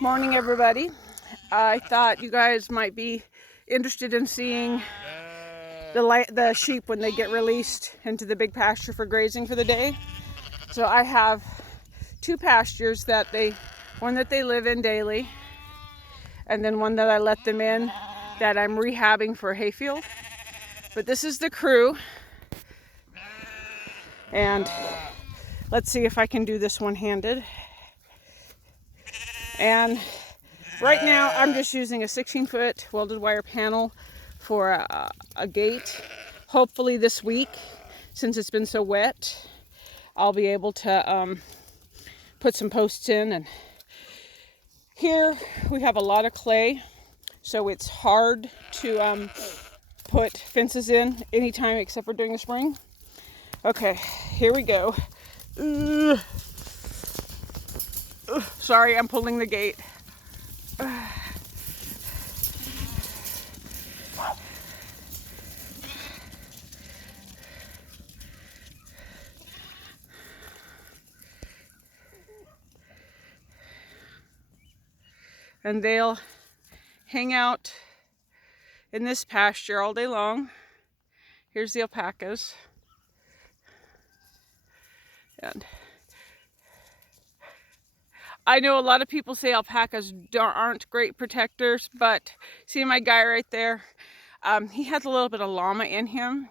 Morning, everybody. I thought you guys might be interested in seeing the sheep when they get released into the big pasture for grazing for the day. So I have two pastures one that they live in daily, and then one that I let them in that I'm rehabbing for a hayfield. But this is the crew, and let's see if I can do this one-handed. And right now I'm just using a 16-foot welded wire panel for a gate. Hopefully this week, since it's been so wet, I'll be able to put some posts in. And here we have a lot of clay, so it's hard to put fences in anytime except for during the spring. Okay, here we go. Sorry, I'm pulling the gate. And they'll hang out in this pasture all day long. Here's the alpacas. And I know a lot of people say alpacas aren't great protectors, but see my guy right there? He has a little bit of llama in him.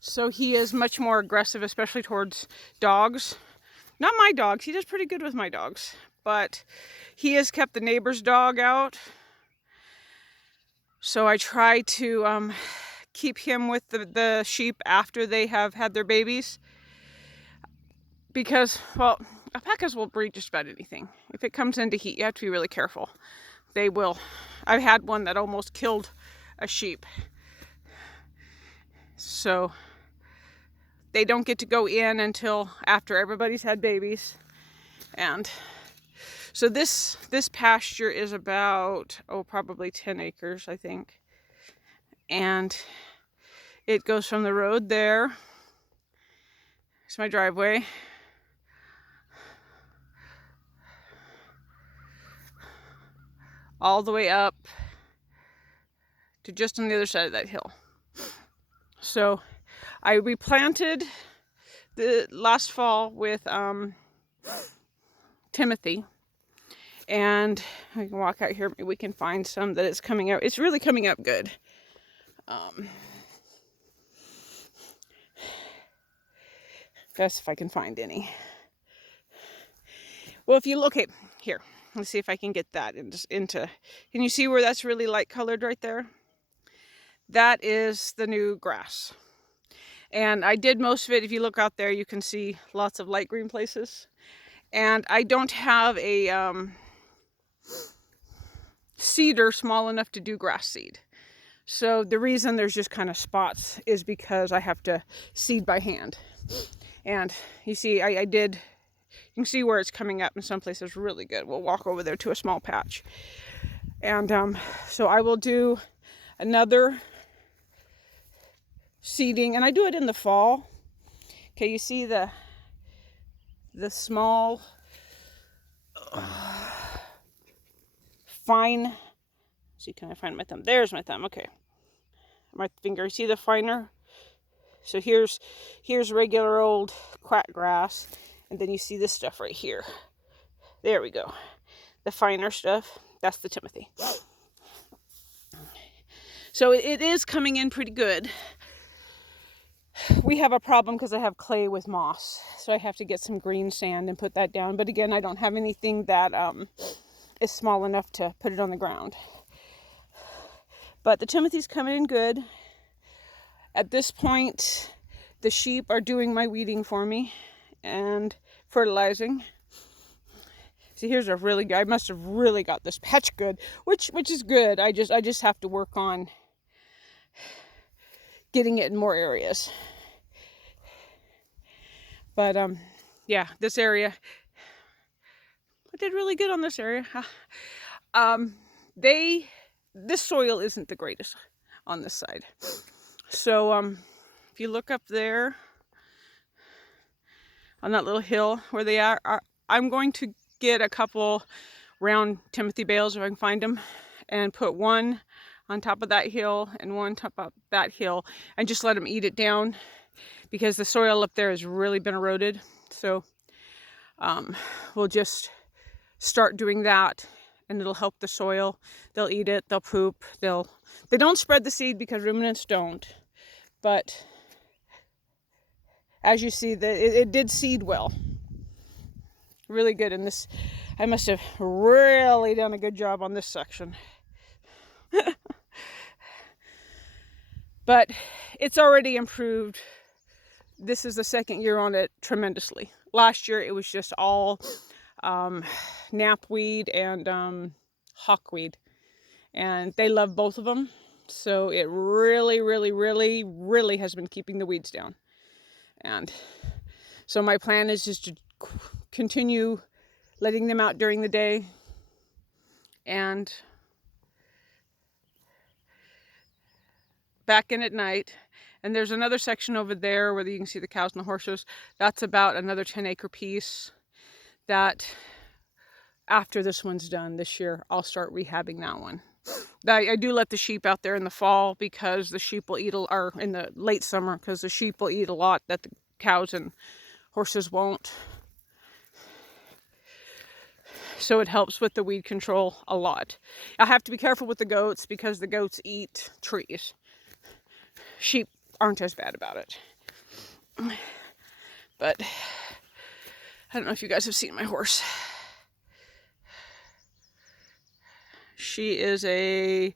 So he is much more aggressive, especially towards dogs. Not my dogs, he does pretty good with my dogs. But he has kept the neighbor's dog out. So I try to keep him with the sheep after they have had their babies. Because, well, alpacas will breed just about anything. If it comes into heat, you have to be really careful. They will. I've had one that almost killed a sheep. So they don't get to go in until after everybody's had babies. And so this pasture is about, probably 10 acres, I think. And it goes from the road there. It's my driveway. All the way up to just on the other side of that hill. So I replanted the last fall with Timothy, and I can walk out here, maybe we can find some that is coming out. It's really coming up good. Guess if I can find any. Well, if you look at here, let's see if I can get that into. Can you see where that's really light colored right there? That is the new grass. And I did most of it. If you look out there, you can see lots of light green places. And I don't have a seeder small enough to do grass seed. So the reason there's just kind of spots is because I have to seed by hand. And you see, I did, you can see where it's coming up in some places really good. We'll walk over there to a small patch. And so I will do another seeding, and I do it in the fall. Okay, you see the small fine, see, can I find my thumb? There's my thumb. Okay, my finger, you see the finer? So here's regular old quack grass, and then you see this stuff right here. There we go. The finer stuff, that's the Timothy. So it is coming in pretty good. We have a problem because I have clay with moss, so I have to get some green sand and put that down. But again, I don't have anything that is small enough to put it on the ground. But the Timothy's coming in good. At this point, the sheep are doing my weeding for me and fertilizing. See, here's a really good, I must have really got this patch good, which is good. I just have to work on getting it in more areas. But yeah, this area, I did really good on this area. This soil isn't the greatest on this side. So if you look up there on that little hill where they are, I'm going to get a couple round Timothy bales if I can find them, and put one on top of that hill and one top of that hill, and just let them eat it down, because the soil up there has really been eroded. So we'll just start doing that, and it'll help the soil. They'll eat it, they'll poop, they don't spread the seed because ruminants don't, but as you see, it did seed well. Really good. And this, I must have really done a good job on this section. But it's already improved. This is the second year on it tremendously. Last year it was just all knapweed and hawkweed, and they love both of them. So it really, really, really, really has been keeping the weeds down. And so my plan is just to continue letting them out during the day and back in at night. And there's another section over there where you can see the cows and the horses. That's about another 10-acre piece that after this one's done this year, I'll start rehabbing that one. I do let the sheep out there in the fall because the sheep will eat, or in the late summer, because the sheep will eat a lot that the cows and horses won't. So it helps with the weed control a lot. I have to be careful with the goats because the goats eat trees. Sheep aren't as bad about it. But I don't know if you guys have seen my horse. She is a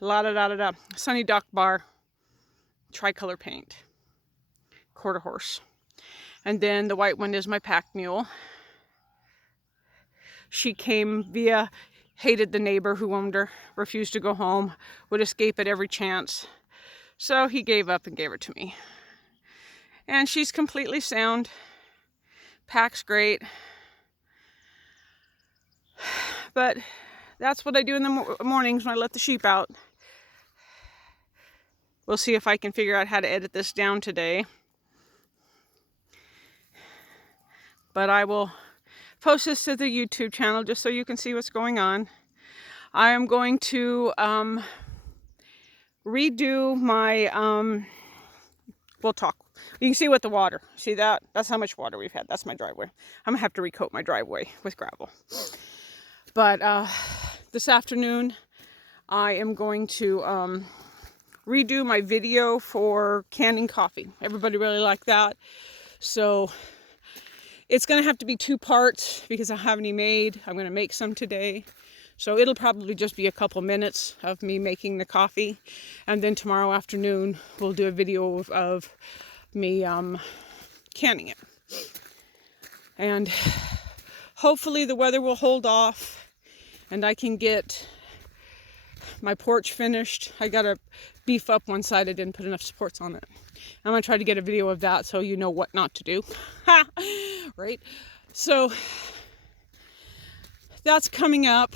Sunny Dock Bar tricolor paint quarter horse. And then the white one is my pack mule. She came hated the neighbor who owned her, refused to go home, would escape at every chance. So he gave up and gave her to me. And she's completely sound. Pack's great. But that's what I do in the mornings when I let the sheep out. We'll see if I can figure out how to edit this down today. But I will post this to the YouTube channel just so you can see what's going on. I am going to redo my, we'll talk. You can see with the water. See that? That's how much water we've had. That's my driveway. I'm going to have to recoat my driveway with gravel. But this afternoon, I am going to redo my video for canning coffee. Everybody really liked that. So it's going to have to be 2 parts because I haven't any made. I'm going to make some today. So it'll probably just be a couple minutes of me making the coffee. And then tomorrow afternoon, we'll do a video of me canning it. And hopefully the weather will hold off and I can get my porch finished. I got to beef up one side. I didn't put enough supports on it. I'm going to try to get a video of that so you know what not to do. Right? So that's coming up.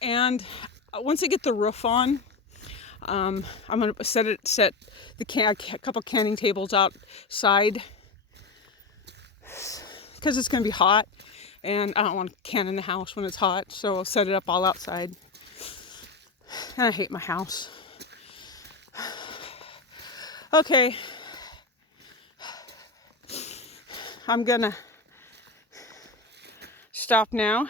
And once I get the roof on, I'm going to set a couple canning tables outside because it's going to be hot. And I don't want to can in the house when it's hot, so I'll set it up all outside. And I hate my house. Okay. I'm gonna stop now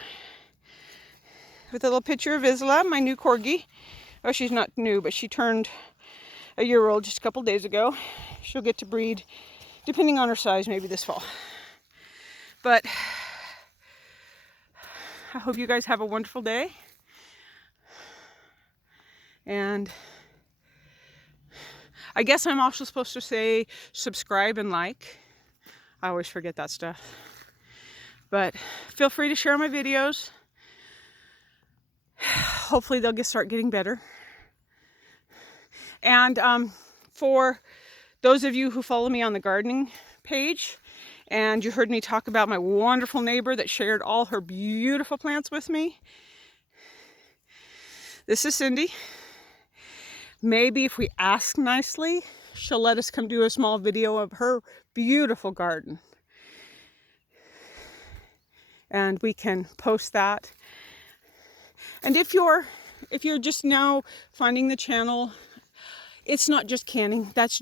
with a little picture of Isla, my new corgi. Oh, she's not new, but she turned a year old just a couple days ago. She'll get to breed, depending on her size, maybe this fall. But I hope you guys have a wonderful day. And I guess I'm also supposed to say subscribe and like. I always forget that stuff. But feel free to share my videos. Hopefully they'll start getting better. And for those of you who follow me on the gardening page, and you heard me talk about my wonderful neighbor that shared all her beautiful plants with me. This is Cindy. Maybe if we ask nicely, she'll let us come do a small video of her beautiful garden. and we can post that. And if you're just now finding the channel, it's not just canning. That's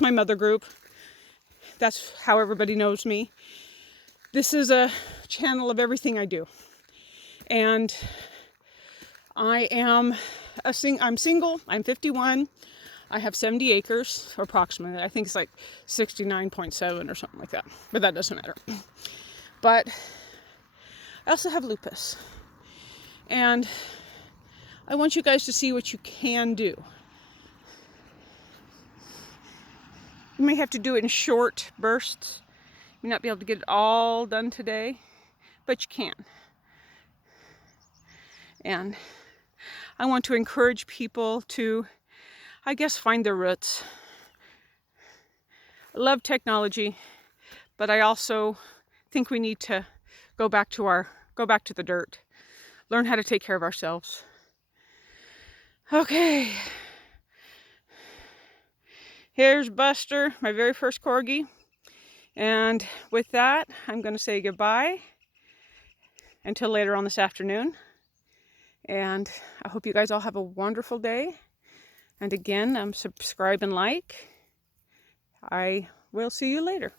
my mother group. That's how everybody knows me. This is a channel of everything I do. And I'm single. I'm 51. I have 70 acres, or approximately. I think it's like 69.7 or something like that. But that doesn't matter. But I also have lupus. And I want you guys to see what you can do. You may have to do it in short bursts. You may not be able to get it all done today, but you can. And I want to encourage people to, I guess, find their roots. I love technology, but I also think we need to go back to the dirt. Learn how to take care of ourselves. Okay. Here's Buster, my very first corgi. And with that, I'm going to say goodbye until later on this afternoon. And I hope you guys all have a wonderful day. And again, subscribe and like. I will see you later.